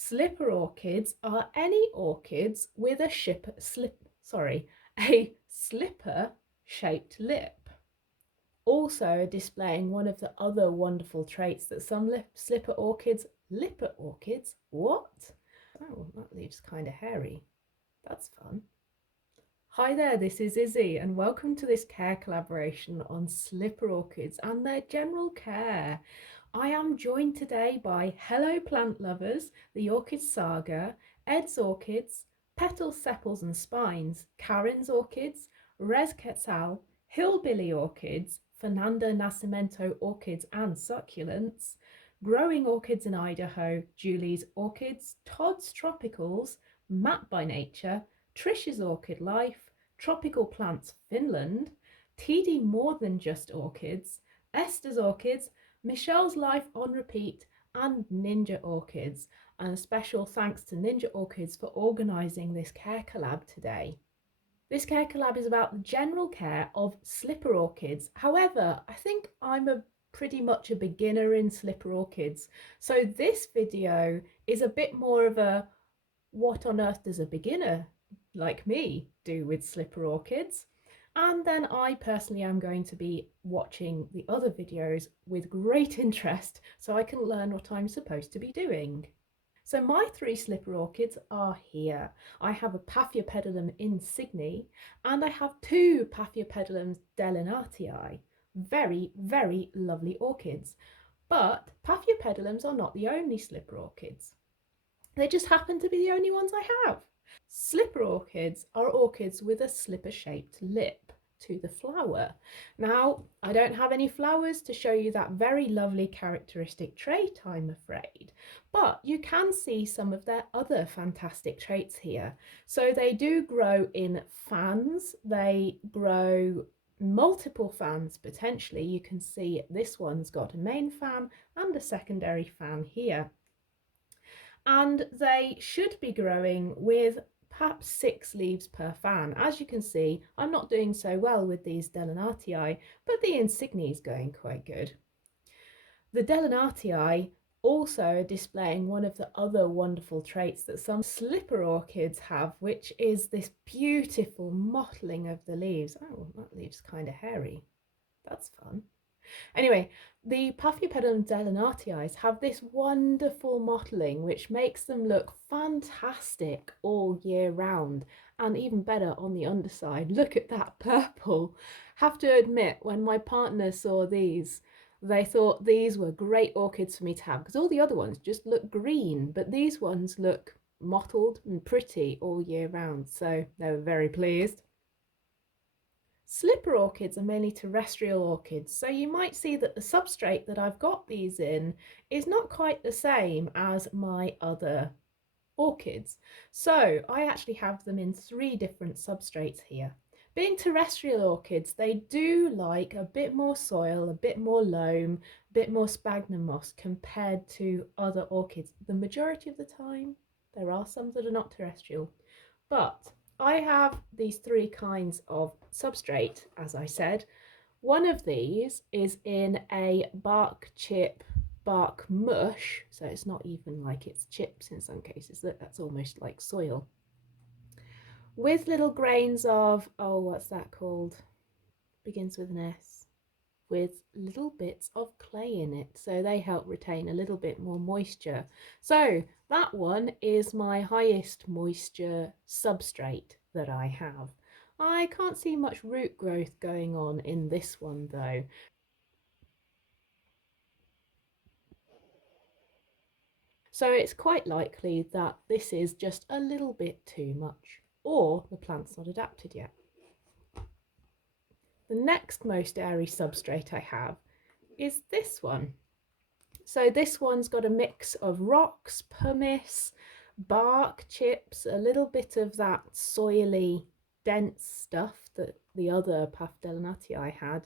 Slipper orchids are any orchids with a a slipper-shaped lip. Also displaying one of the other wonderful traits that some lipper orchids, what? Oh, that leaves kind of hairy. That's fun. Hi there, this is Izzy, and welcome to this care collaboration on slipper orchids and their general care. I am joined today by Hello Plant Lovers, the Orchid Saga, Ed's Orchids, Petals, Sepals and Spines, Karen's Orchids, Res Quetzal, Hillbilly Orchids, Fernanda Nascimento Orchids and Succulents, Growing Orchids in Idaho, Julie's Orchids, Todd's Tropicals, Matt by Nature, Trish's Orchid Life, Tropical Plants Finland, TD More Than Just Orchids, Esther's Orchids, Michelle's Life on Repeat, and Ninja Orchids. And a special thanks to Ninja Orchids for organising this care collab today. This care collab is about the general care of slipper orchids. However, I think I'm pretty much a beginner in slipper orchids. So this video is a bit more of a what on earth does a beginner like me do with slipper orchids? And then I personally am going to be watching the other videos with great interest so I can learn what I'm supposed to be doing. So my three slipper orchids are here. I have a Paphiopedilum insigne and I have two Paphiopedilum delenatii. Very, very lovely orchids. But Paphiopedilums are not the only slipper orchids. They just happen to be the only ones I have. Slipper orchids are orchids with a slipper-shaped lip to the flower. Now, I don't have any flowers to show you that very lovely characteristic trait, I'm afraid, but you can see some of their other fantastic traits here. So they do grow in fans, they grow multiple fans potentially. You can see this one's got a main fan and a secondary fan here. And they should be growing with perhaps 6 leaves per fan. As you can see, I'm not doing so well with these delenatii, but the insigne is going quite good. The delenatii also displaying one of the other wonderful traits that some slipper orchids have, which is this beautiful mottling of the leaves. Oh, that leave's kind of hairy. That's fun. Anyway, the Paphiopedilum delenatii have this wonderful mottling which makes them look fantastic all year round, and even better on the underside. Look at that purple. Have to admit, when my partner saw these, they thought these were great orchids for me to have because all the other ones just look green, but these ones look mottled and pretty all year round, so they were very pleased. Slipper orchids are mainly terrestrial orchids, so you might see that the substrate that I've got these in is not quite the same as my other orchids. So I actually have them in 3 different substrates here. Being terrestrial orchids, they do like a bit more soil, a bit more loam, a bit more sphagnum moss compared to other orchids. The majority of the time, there are some that are not terrestrial, but I have these 3 kinds of substrate, as I said. One of these is in a bark chip, bark mush, so it's not even like it's chips in some cases, that's almost like soil, with little grains of, oh, what's that called? Begins with an S. With little bits of clay in it, so they help retain a little bit more moisture. So that one is my highest moisture substrate that I have. I can't see much root growth going on in this one though. So it's quite likely that this is just a little bit too much, or the plant's not adapted yet. The next most airy substrate I have is this one. So this one's got a mix of rocks, pumice, bark, chips, a little bit of that soily, dense stuff that the other Paphiopedilum had,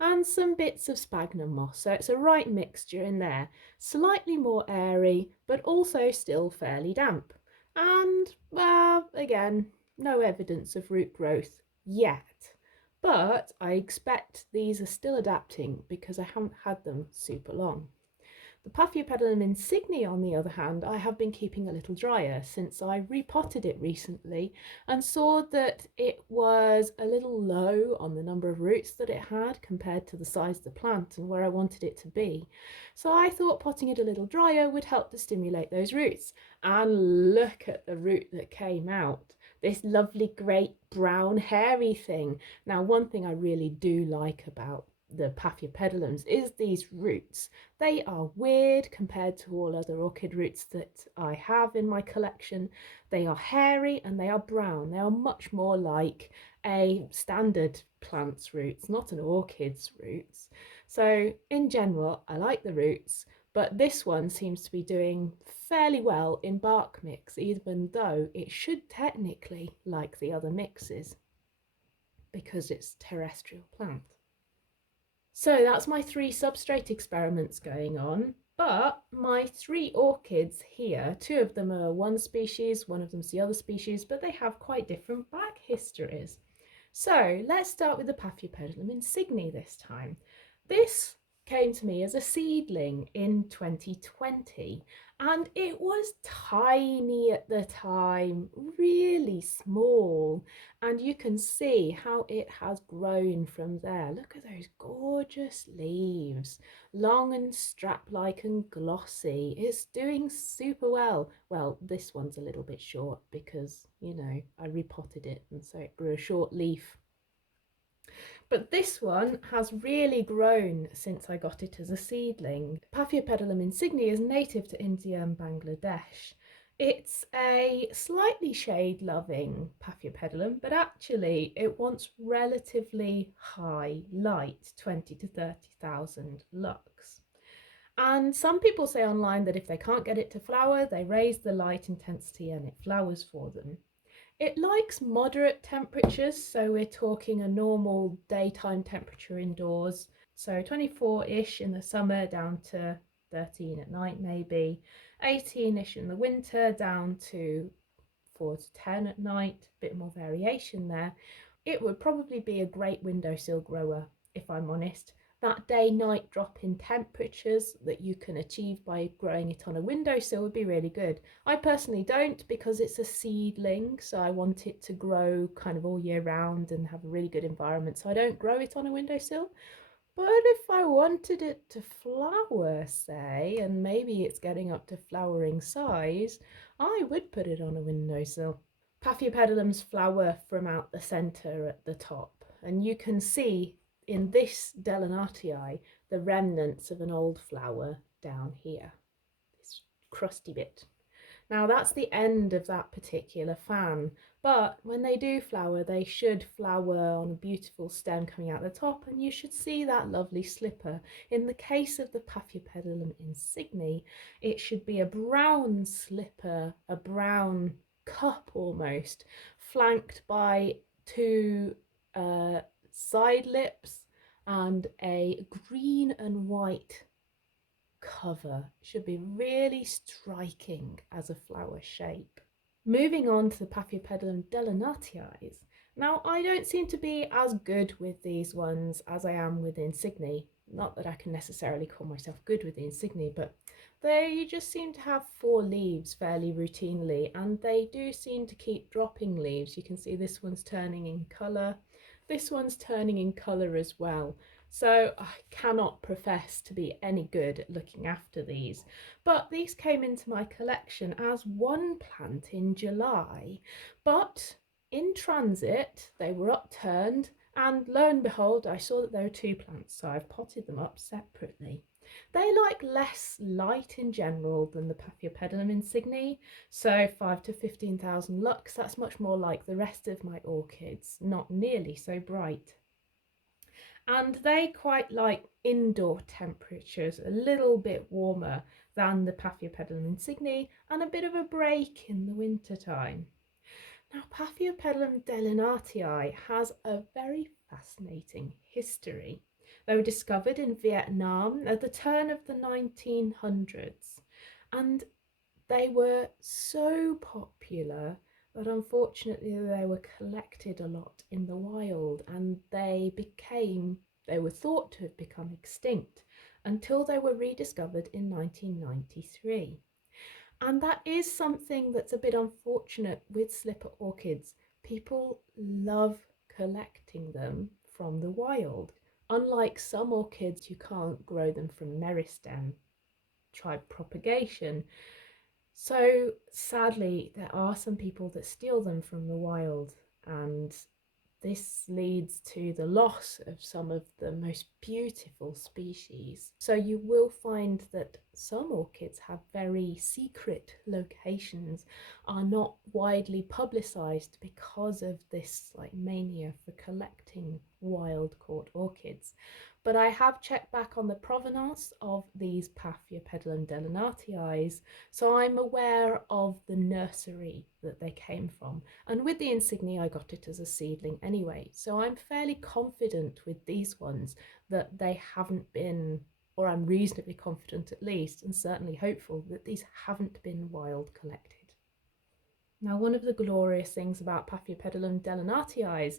and some bits of sphagnum moss. So it's a right mixture in there. Slightly more airy, but also still fairly damp. And, well, again, no evidence of root growth yet. But I expect these are still adapting because I haven't had them super long. The Paphiopedilum insigne, on the other hand, I have been keeping a little drier since I repotted it recently and saw that it was a little low on the number of roots that it had compared to the size of the plant and where I wanted it to be. So I thought potting it a little drier would help to stimulate those roots. And look at the root that came out. This lovely great brown hairy thing. Now, one thing I really do like about the Paphiopedilums is these roots. They are weird compared to all other orchid roots that I have in my collection. They are hairy and they are brown. They are much more like a standard plant's roots, not an orchid's roots. So in general, I like the roots, but this one seems to be doing fairly well in bark mix, even though it should technically like the other mixes because it's terrestrial plant. So that's my 3 substrate experiments going on, but my 3 orchids here, 2 of them are one species, one of them's the other species, but they have quite different back histories. So let's start with the Paphiopedilum insigne this time. This came to me as a seedling in 2020 and it was tiny at the time, really small, and you can see how it has grown from there. Look at those gorgeous leaves, long and strap-like and glossy. It's doing super well. Well, this one's a little bit short because, you know, I repotted it and so it grew a short leaf. But this one has really grown since I got it as a seedling. Paphiopedilum insigne is native to India and Bangladesh. It's a slightly shade-loving Paphiopedilum, but actually it wants relatively high light, 20 to 30,000 lux. And some people say online that if they can't get it to flower, they raise the light intensity and it flowers for them. It likes moderate temperatures, so we're talking a normal daytime temperature indoors. So 24-ish in the summer down to 13 at night maybe, 18-ish in the winter down to 4 to 10 at night, a bit more variation there. It would probably be a great windowsill grower, if I'm honest. That day-night drop in temperatures that you can achieve by growing it on a windowsill would be really good. I personally don't because it's a seedling, so I want it to grow kind of all year round and have a really good environment, so I don't grow it on a windowsill. But if I wanted it to flower, say, and maybe it's getting up to flowering size, I would put it on a windowsill. Paphiopedilums flower from out the centre at the top, and you can see in this delenatii the remnants of an old flower down here, this crusty bit. Now that's the end of that particular fan, but when they do flower, they should flower on a beautiful stem coming out the top, and you should see that lovely slipper. In the case of the Paphiopedilum insigne, it should be a brown slipper, a brown cup almost, flanked by 2 side lips and a green and white cover. Should be really striking as a flower shape. Moving on to the Paphiopedilum delenatii. Now, I don't seem to be as good with these ones as I am with the insigne. Not that I can necessarily call myself good with the insigne, but they just seem to have 4 leaves fairly routinely, and they do seem to keep dropping leaves. You can see this one's turning in colour. This one's turning in colour as well. So I cannot profess to be any good at looking after these, but these came into my collection as one plant in July, but in transit they were upturned, and lo and behold I saw that there were 2 plants, so I've potted them up separately. They like less light in general than the Paphiopedilum insigne, so 5 to 15,000 lux. That's much more like the rest of my orchids, not nearly so bright. And they quite like indoor temperatures a little bit warmer than the Paphiopedilum insigne, and a bit of a break in the winter time. Now, Paphiopedilum delenatii has a very fascinating history. They were discovered in Vietnam at the turn of the 1900s, and they were so popular that unfortunately they were collected a lot in the wild, and they were thought to have become extinct until they were rediscovered in 1993. And that is something that's a bit unfortunate with slipper orchids. People love collecting them from the wild. Unlike some orchids, you can't grow them from meristem, try propagation. So sadly, there are some people that steal them from the wild, and this leads to the loss of some of the most beautiful species. So you will find that some orchids have very secret locations, are not widely publicized because of this like mania for collecting wild caught orchids. But I have checked back on the provenance of these Paphiopedilum delenatii, so I'm aware of the nursery that they came from. And with the insigne, I got it as a seedling anyway. So I'm fairly confident with these ones that they haven't been, or I'm reasonably confident at least, and certainly hopeful that these haven't been wild collected. Now, one of the glorious things about Paphiopedilum delenatii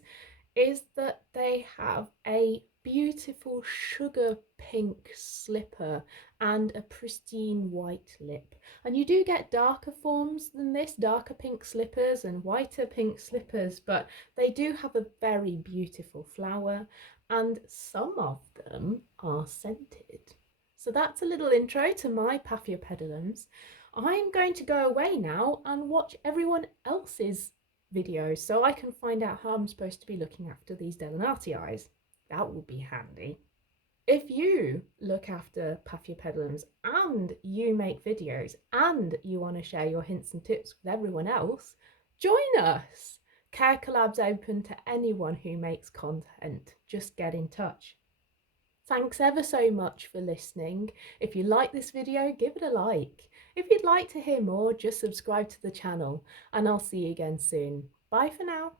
is that they have a beautiful sugar pink slipper and a pristine white lip. And you do get darker forms than this, darker pink slippers and whiter pink slippers, but they do have a very beautiful flower, and some of them are scented. So that's a little intro to my Paphiopedilums. I'm going to go away now and watch everyone else's videos so I can find out how I'm supposed to be looking after these delenatii. That will be handy. If you look after Paphiopedilums and you make videos and you want to share your hints and tips with everyone else, join us. Care Collab's open to anyone who makes content. Just get in touch. Thanks ever so much for listening. If you like this video, give it a like. If you'd like to hear more, just subscribe to the channel, and I'll see you again soon. Bye for now.